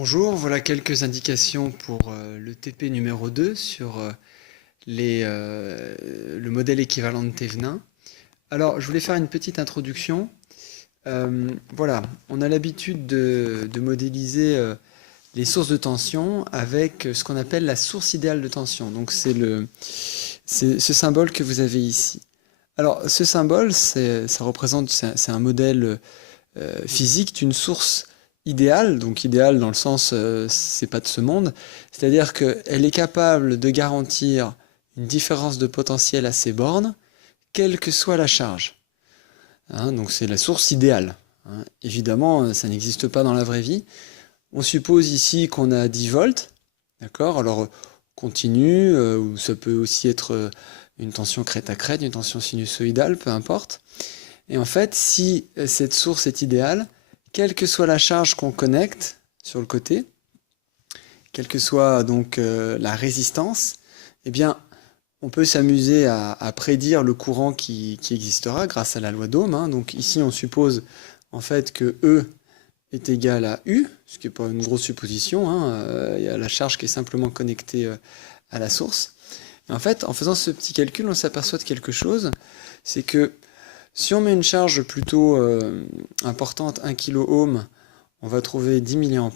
Bonjour, voilà quelques indications pour le TP numéro 2 sur le modèle équivalent de Thévenin. Alors, je voulais faire une petite introduction. Voilà, on a l'habitude de modéliser les sources de tension avec ce qu'on appelle la source idéale de tension. Donc, c'est ce symbole que vous avez ici. Alors, ce symbole, c'est un modèle physique d'une source idéale, donc idéale dans le sens c'est pas de ce monde, c'est-à-dire qu'elle est capable de garantir une différence de potentiel à ses bornes, quelle que soit la charge. Hein, donc c'est la source idéale. Hein. Évidemment, ça n'existe pas dans la vraie vie. On suppose ici qu'on a 10 volts, d'accord? Alors continu, ou ça peut aussi être une tension crête à crête, une tension sinusoïdale, peu importe. Et en fait, si cette source est idéale, quelle que soit la charge qu'on connecte sur le côté, quelle que soit donc la résistance, eh bien, on peut s'amuser à prédire le courant qui existera grâce à la loi d'Ohm. Hein. Donc ici, on suppose en fait que E est égal à U, ce qui n'est pas une grosse supposition. Hein. Il y a la charge qui est simplement connectée à la source. Et en fait, en faisant ce petit calcul, on s'aperçoit de quelque chose, c'est que si on met une charge plutôt importante, 1 kΩ, on va trouver 10 mA.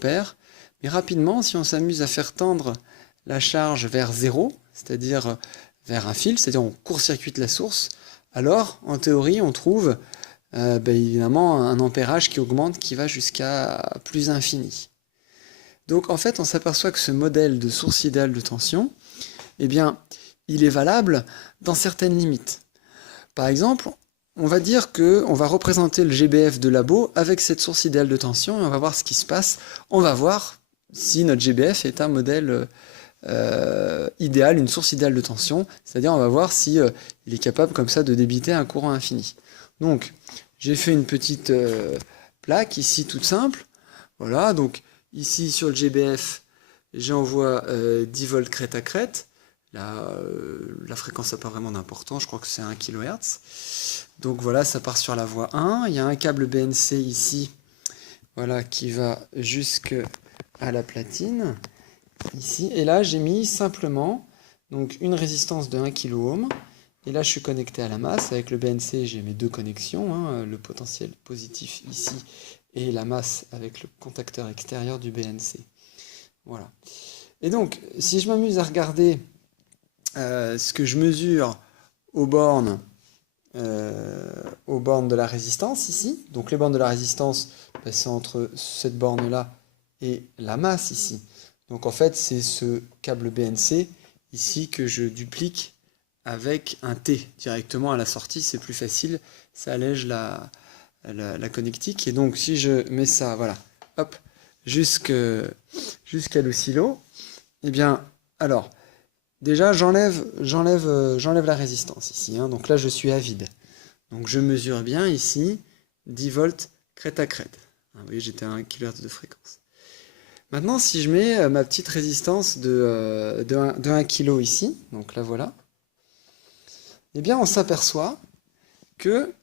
Mais rapidement, si on s'amuse à faire tendre la charge vers 0, c'est-à-dire vers un fil, c'est-à-dire on court-circuite la source, alors en théorie on trouve évidemment un ampérage qui augmente, qui va jusqu'à plus infini. Donc en fait on s'aperçoit que ce modèle de source idéale de tension, eh bien, il est valable dans certaines limites. Par exemple, on va dire qu'on va représenter le GBF de labo avec cette source idéale de tension et on va voir ce qui se passe. On va voir si notre GBF est un modèle idéal, une source idéale de tension, c'est-à-dire on va voir si il est capable comme ça de débiter un courant infini. Donc j'ai fait une petite plaque ici toute simple. Voilà, donc ici sur le GBF, j'envoie 10 volts crête à crête. La fréquence n'a pas vraiment d'importance, je crois que c'est 1 kHz. Donc voilà, ça part sur la voie 1. Il y a un câble BNC ici, voilà, qui va jusqu'à la platine, ici. Et là, j'ai mis simplement donc, une résistance de 1 kΩ. Et là, je suis connecté à la masse. Avec le BNC, j'ai mes deux connexions, hein, le potentiel positif ici et la masse avec le contacteur extérieur du BNC. Voilà. Et donc, si je m'amuse à regarder ce que je mesure aux bornes de la résistance ici. Donc les bornes de la résistance, c'est entre cette borne-là et la masse ici. Donc en fait, c'est ce câble BNC ici que je duplique avec un T directement à la sortie. C'est plus facile, ça allège la connectique. Et donc si je mets ça, voilà, hop, jusqu'à l'oscillo, eh bien, alors, déjà, j'enlève la résistance ici. Hein. Donc là, je suis à vide. Donc je mesure bien ici 10 volts crête à crête. Vous voyez, j'étais à 1 kHz de fréquence. Maintenant, si je mets ma petite résistance de 1 kg ici, donc là voilà, eh bien on s'aperçoit que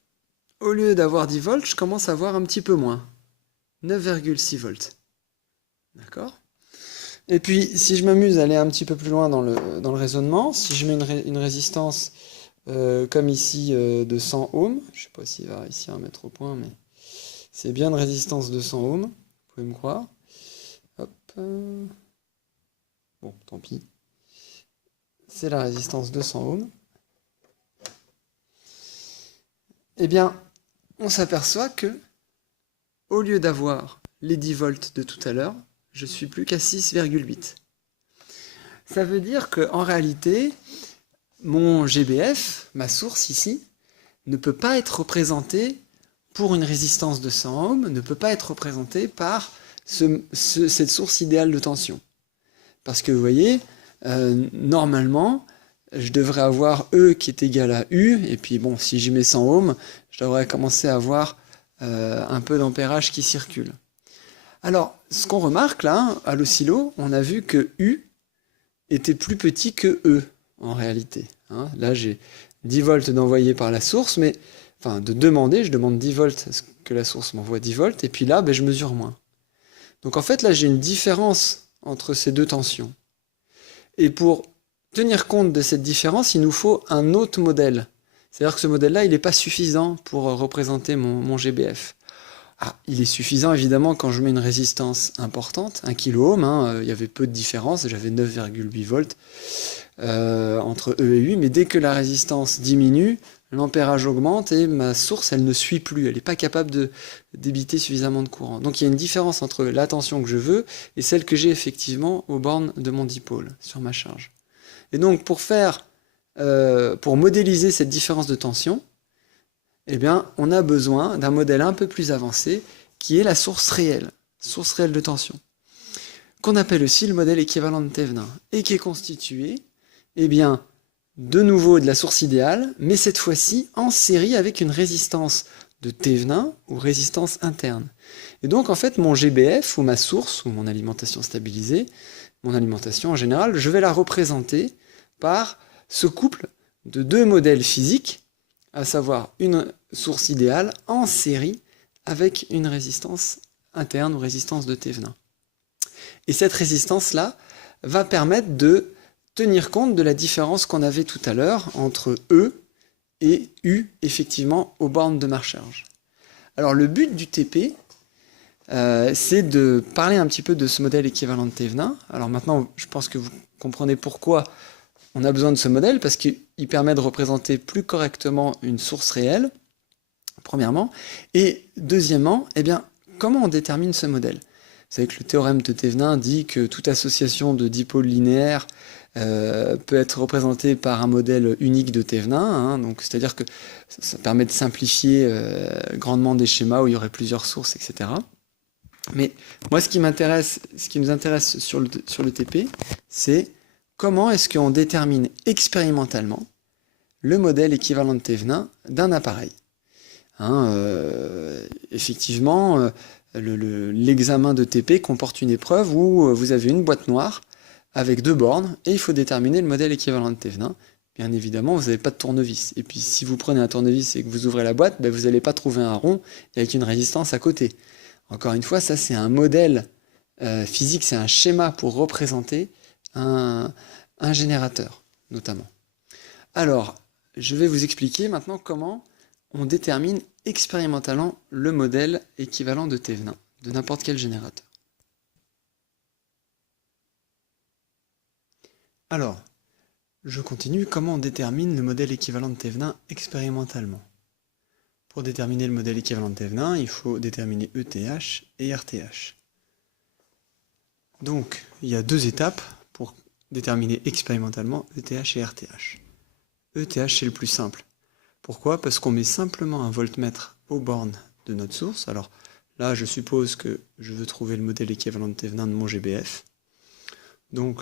au lieu d'avoir 10 volts, je commence à avoir un petit peu moins. 9,6 volts. D'accord ? Et puis, si je m'amuse à aller un petit peu plus loin dans le raisonnement, si je mets une résistance comme ici de 100 ohms, je ne sais pas s'il va réussir à mettre au point, mais c'est bien une résistance de 100 ohms, vous pouvez me croire. Hop. Bon, tant pis. C'est la résistance de 100 ohms. Eh bien, on s'aperçoit que, au lieu d'avoir les 10 volts de tout à l'heure, je suis plus qu'à 6,8. Ça veut dire qu'en réalité, mon GBF, ma source ici, ne peut pas être représentée pour une résistance de 100 ohms, ne peut pas être représentée par cette source idéale de tension. Parce que vous voyez, normalement, je devrais avoir E qui est égal à U, et puis bon, si j'y mets 100 ohms, je devrais commencer à avoir un peu d'ampérage qui circule. Alors, ce qu'on remarque là, à l'oscillo, on a vu que U était plus petit que E, en réalité. Hein, là, j'ai 10 volts d'envoyé par la source, mais, enfin, de demander, je demande 10 volts, est-ce que la source m'envoie 10 volts, et puis là, je mesure moins. Donc en fait, là, j'ai une différence entre ces deux tensions. Et pour tenir compte de cette différence, il nous faut un autre modèle. C'est-à-dire que ce modèle-là, il n'est pas suffisant pour représenter mon GBF. Ah, il est suffisant évidemment quand je mets une résistance importante, 1 kΩ, il y avait peu de différence, j'avais 9,8 volts entre E et U, mais dès que la résistance diminue, l'ampérage augmente et ma source, elle ne suit plus, elle n'est pas capable de débiter suffisamment de courant. Donc il y a une différence entre la tension que je veux et celle que j'ai effectivement aux bornes de mon dipôle sur ma charge. Et donc pour modéliser cette différence de tension, eh bien, on a besoin d'un modèle un peu plus avancé qui est la source réelle de tension, qu'on appelle aussi le modèle équivalent de Thevenin, et qui est constitué, eh bien, de nouveau de la source idéale, mais cette fois-ci en série avec une résistance de Thevenin ou résistance interne. Et donc, en fait, mon GBF, ou ma source, ou mon alimentation stabilisée, mon alimentation en général, je vais la représenter par ce couple de deux modèles physiques, à savoir une source idéale en série avec une résistance interne ou résistance de Thevenin. Et cette résistance-là va permettre de tenir compte de la différence qu'on avait tout à l'heure entre E et U, effectivement, aux bornes de ma charge. Alors le but du TP, c'est de parler un petit peu de ce modèle équivalent de Thevenin. Alors maintenant, je pense que vous comprenez pourquoi on a besoin de ce modèle, parce qu'il permet de représenter plus correctement une source réelle, premièrement. Et deuxièmement, eh bien, comment on détermine ce modèle? Vous savez que le théorème de Thevenin dit que toute association de dipôles linéaires peut être représentée par un modèle unique de Thevenin, donc c'est-à-dire que ça permet de simplifier grandement des schémas où il y aurait plusieurs sources, etc. Mais moi, ce qui nous intéresse sur le TP, c'est comment est-ce qu'on détermine expérimentalement le modèle équivalent de Thevenin d'un appareil. Effectivement, l'examen de TP comporte une épreuve où vous avez une boîte noire avec deux bornes et il faut déterminer le modèle équivalent de Thevenin. Bien évidemment, vous n'avez pas de tournevis. Et puis si vous prenez un tournevis et que vous ouvrez la boîte, vous n'allez pas trouver un rond avec une résistance à côté. Encore une fois, ça c'est un modèle physique, c'est un schéma pour représenter un générateur, notamment. Alors, je vais vous expliquer maintenant comment on détermine expérimentalement le modèle équivalent de Thevenin, de n'importe quel générateur. Alors, je continue. Comment on détermine le modèle équivalent de Thevenin expérimentalement? Pour déterminer le modèle équivalent de Thevenin, il faut déterminer ETH et RTH. Donc, il y a deux étapes pour déterminer expérimentalement ETH et RTH. ETH, c'est le plus simple. Pourquoi? Parce qu'on met simplement un voltmètre aux bornes de notre source. Alors là, je suppose que je veux trouver le modèle équivalent de Thevenin de mon GBF. Donc,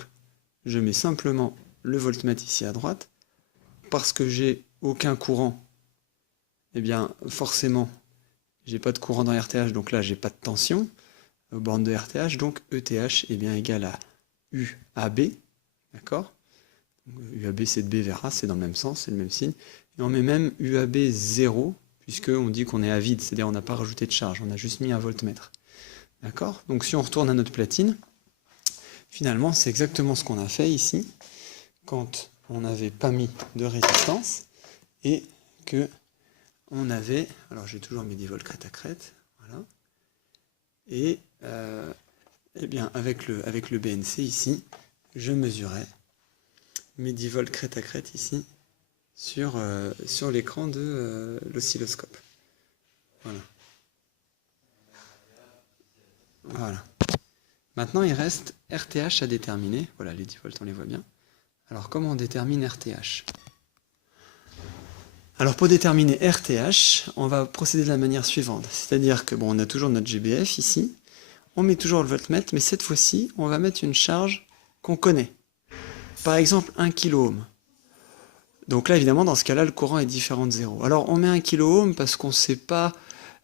je mets simplement le voltmètre ici à droite. Parce que j'ai aucun courant, eh bien, forcément, j'ai pas de courant dans RTH, donc là, j'ai pas de tension aux bornes de RTH. Donc, ETH est bien égal à UAB. D'accord? UAB, c'est de B vers A, c'est dans le même sens, c'est le même signe. Et on met même UAB 0, puisqu'on dit qu'on est à vide, c'est-à-dire on n'a pas rajouté de charge, on a juste mis un voltmètre. D'accord? Donc si on retourne à notre platine, finalement c'est exactement ce qu'on a fait ici, quand on n'avait pas mis de résistance, et que on avait, alors j'ai toujours mis des volts crête à crête, voilà, et eh bien avec le BNC ici, je mesurais mes 10 volts crête à crête ici, sur l'écran de l'oscilloscope. Voilà. Voilà. Maintenant, il reste RTH à déterminer. Voilà, les 10 volts, on les voit bien. Alors, comment on détermine RTH? Alors, pour déterminer RTH, on va procéder de la manière suivante. C'est-à-dire que, bon, on a toujours notre GBF ici. On met toujours le voltmètre, mais cette fois-ci, on va mettre une charge qu'on connaît. Par exemple, 1 kΩ. Donc là, évidemment, dans ce cas-là, le courant est différent de 0. Alors, on met 1 kΩ parce qu'on ne sait pas,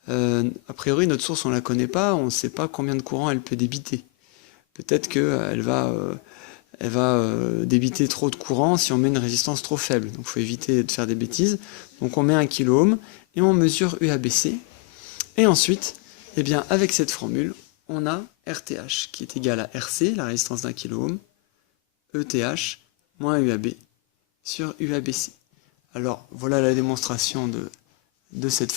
a priori, notre source, on ne la connaît pas, on ne sait pas combien de courant elle peut débiter. Peut-être qu'elle va débiter trop de courant si on met une résistance trop faible. Donc, il faut éviter de faire des bêtises. Donc, on met 1 kΩ et on mesure UABC. Et ensuite, eh bien, avec cette formule, on a RTH qui est égal à RC, la résistance d'un kilo-ohm, ETH moins UAB sur UABC. Alors voilà la démonstration de cette